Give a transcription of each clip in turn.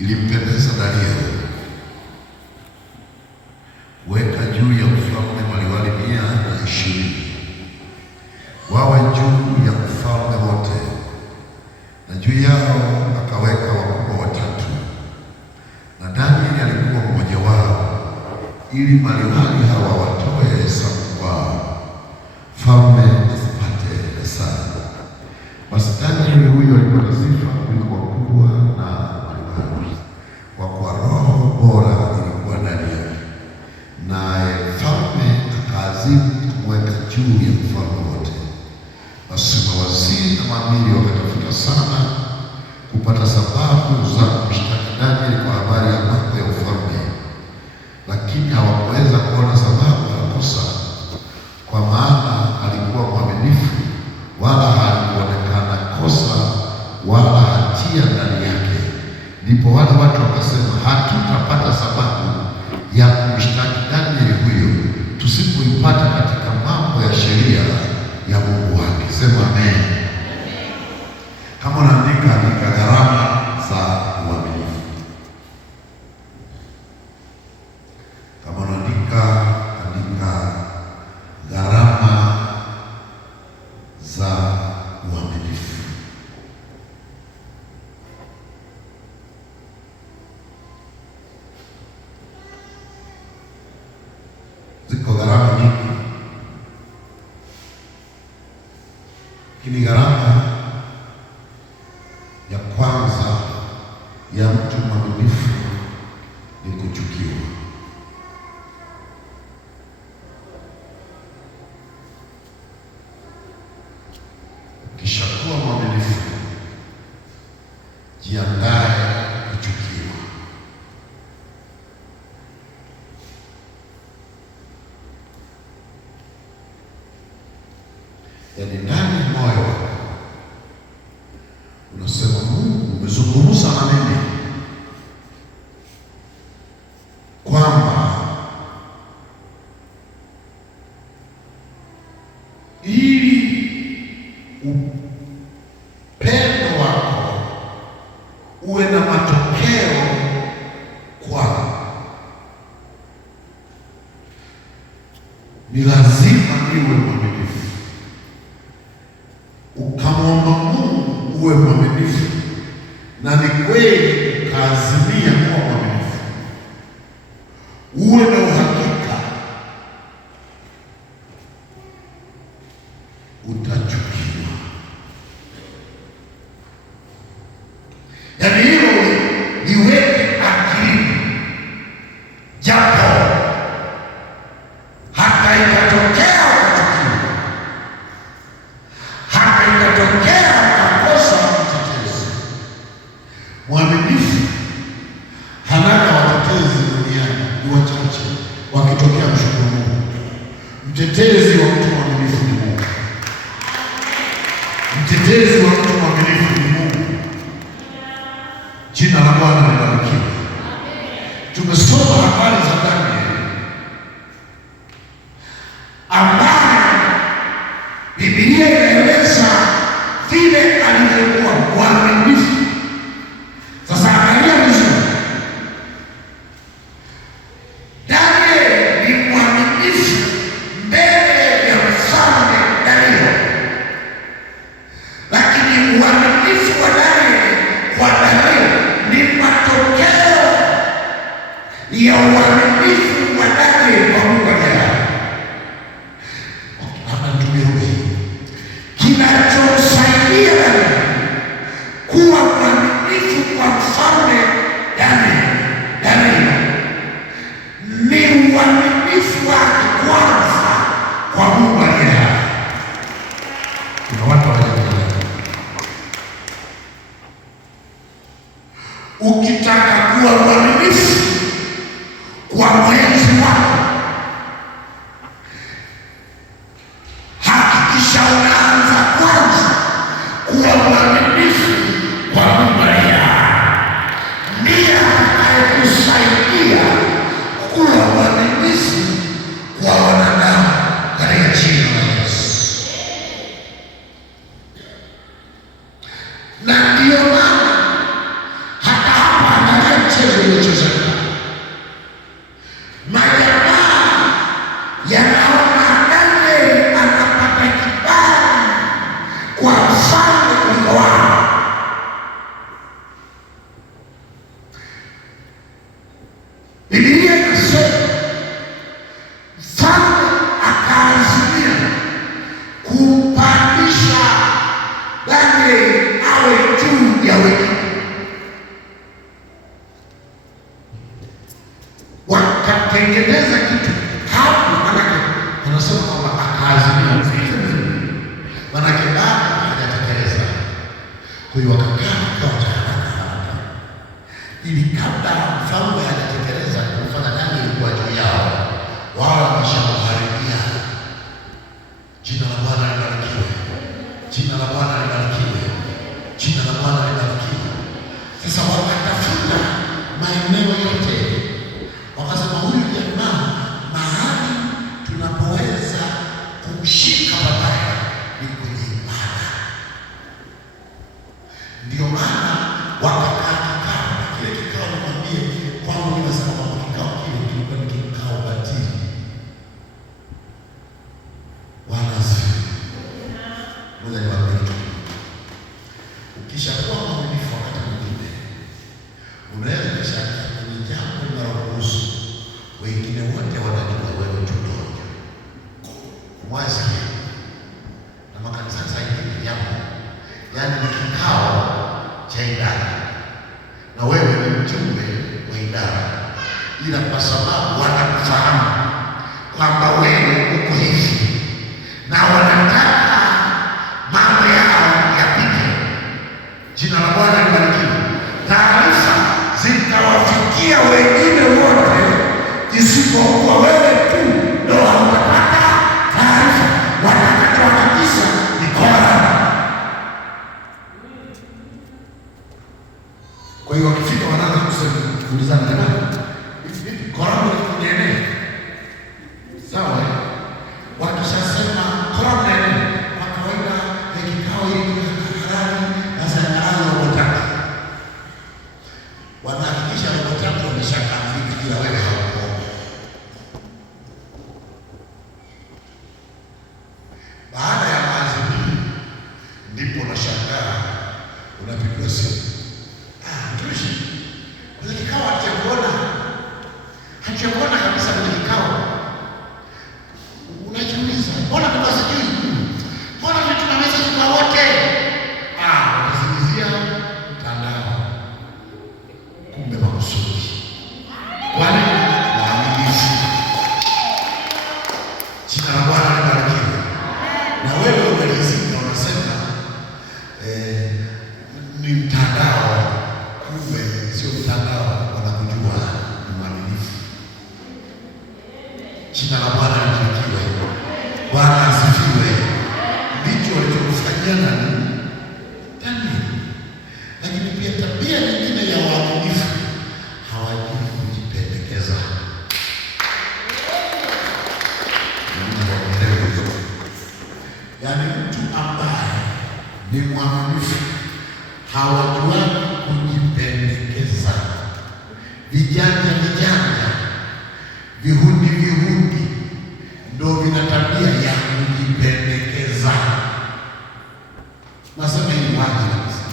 Ilimpendeza Dario kuweka juu ya ufalme maliwali 120 wawe juu ya ufalme wote, na juu yao akaweka wakubwa 3, na Danieli alikuwa mmoja wao, ili maliwali hawa watoe hesabu kwao, falme asipate hesabu. Basi Danieli huyo alipata sifa kuliko wakubwa na maliwali, kwa kuwa roho bora ilikuwa ndani yake, naye mfalme akaazimu kumweka juu ya ufalme wote. Basi mawaziri na maamiri wakatafuta sana kupata sababu za kumshtaki Danieli kwa habari ya mambo ya ufalme, lakini hawakuweza kuona sababu ya kosa, kwa maana alikuwa mwaminifu, wala halikuonekana kosa wala hatia ndani yake. Ndipo wale watu wakasema, hatutapata sababu ya kumshtaki Danieli huyo tusipoipata katika mambo ya sheria ya Mungu wake. Sema amen. Kama unaandika, andika gharama za uaminifu. Kama unaandika, andika gharama za uaminifu. Ziko gharama nyingi, lakini gharama ya kwanza ya mtu mwaminifu ni kuchukiwa. Ukishakuwa mwaminifu, jiandae kuchukiwa. Yaani ndani ya moyo wako unasema, Mungu umezungumza na mimi kwamba ili upendo wako uwe na matokeo kwangu, ni lazima niwe mwaminifu. Ukamwomba Mungu uwe mwaminifu, na ni kweli ukaazimia kuwa mwaminifu, uwe na uhakika utachukiwa. Yaani hilo liweke akilini, japo hata ikatokea ukachukiwa, hata ikatokea ukakosa mtetezi. Mwaminifu hanaga watetezi duniani, ni wachache. Wakitokea mshukuru Mungu. Mtetezi wa mtu mwaminifu ni Mungu. Mtetezi wa mtu mwaminifu ni Mungu. Jina la Bwana libarikiwe. Tumesoma habari za Danieli ambaye Biblia inaeleza vile alivyokuwa mwaminifu. Sasa angalia vizuri, Danieli ni mwaminifu mbele ya mfalme Dario, lakini uaminifu wa Danieli kwa Dario ni matokeo ya uaminifu wa Danieli kwa Mungu wake. Kinachomsaidia Danieli kuwa mwaminifu kwa mfalme Dario ni uaminifu wake kwanza kwa Mungu aliye hai. Kuna watu hawajaelewa. Ukitaka kuwa mwaminifu kwa mwenzi wako, hakikisha unaanza kwanza kuwa mwaminifu kwa Mungu aliye hai. Ndiye atakayekusaidia kuwa mwaminifu kwa wanadamu katika jina la Yesu. Na ndiyo maana hata hapa angalia hiyo wakakaa kikao cha haraka ili kabla mfalme hajatekeleza kufanya nani ilikuwa juu yao, wao wameshamharibia. Jina la Bwana libarikiwe, jina la Bwana libarikiwe, jina la Bwana libarikiwe. Sasa wakatafuta maeneo yote, wakasema huyu jamaa mahali tunapoweza kumshika babaya ni kwenye ibada. Ndio maana wakakaa kikao. Kile kikao nikwambie kwangu, ninasema kwamba kikao kile kilikuwa ni kikao batili. Bwana asifiwe. Ngoja niwaambie kitu. Ukishakuwa mwaminifu wakati mwingine, unaweza kushangaa kwenye jambo linalokuhusu wengine wote wanajua wewe tu ndio wazi. Na makanisa sasa hivi yapo, yaani ni kikao cha idara na wewe ni mjumbe wa idara, ila kwa sababu wanakufahamu kwamba wewe uko hivi na wanataka mambo yao yapite. Jina la Bwana libarikiwe. Taarifa zitawafikia wengine wote isipokuwa wewe tu ndio hautapata taarifa. Watakachohakikisha ni Korani. Kwa hiyo wakifika wanaanza kuulizana, jamani, hivi Korani ni nini? Sawa? Wakishasema Korani ni nini, kwa kawaida ya kikao hiki halali na sanaa robo tatu. Wanahakikisha robo tatu wameshakamilika, ila wewe hauko. Baada ya maazimio ndipo unashangaa unapigiwa simu. Mtumishi, kwenye kikao hatujakuona kabisa kwenye kikao. Unajiuliza, mbona kwa sijui? Mbona tunaweza kikao wote? Wakizungumzia mtandao. Kumbe makusudi. Kwani waaminifu. Jina la Bwana libarikiwe. Na wewe umelizika unasema ni mtandao. Kumbe sio mtandao, wanakujua ni mwaminifu. Jina la Bwana libarikiwe. Bwana asifiwe. Ndicho walichokufanyia nani? Lakini pia tabia nyingine ya waaminifu, hawajui kujipendekeza. Yaani mtu ambaye ni mwaminifu hawajui kujipendekeza. Vijanja vihudi ndio vina tabia ya kujipendekeza. Nasema hii wazi kabisa.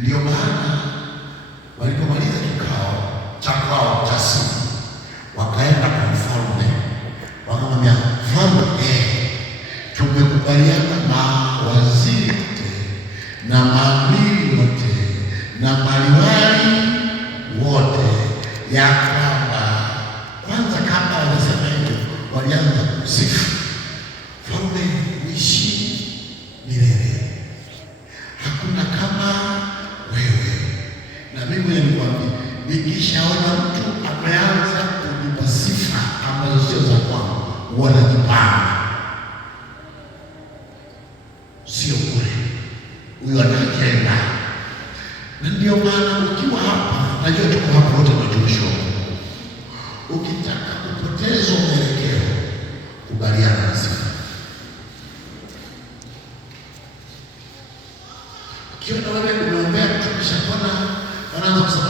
Ndio maana walipomaliza kikao cha kwao cha siku, wakaenda kwa mfalme, wakamwambia mfalme, tumekubaliana mawaziri wote na maamiri wote na maliwali wote ya kwamba, kwanza kabla wanasema hivyo, walianza kusifu mfalme, uishi milele, hakuna kama wewe. Na mimi nilikwambia, nikishaona mtu ameanza kunipa sifa ambazo sio za kwangu, wanajipanga. Sio kule, huyo anajenda. Na ndio maana ukiwa hapa, najua tuko hapa wote tunajulishwa, ukitaka kupoteza mwelekeo, kubaliana na sifa. Ukiona wewe umeombea mtumishi, wanaanza kusema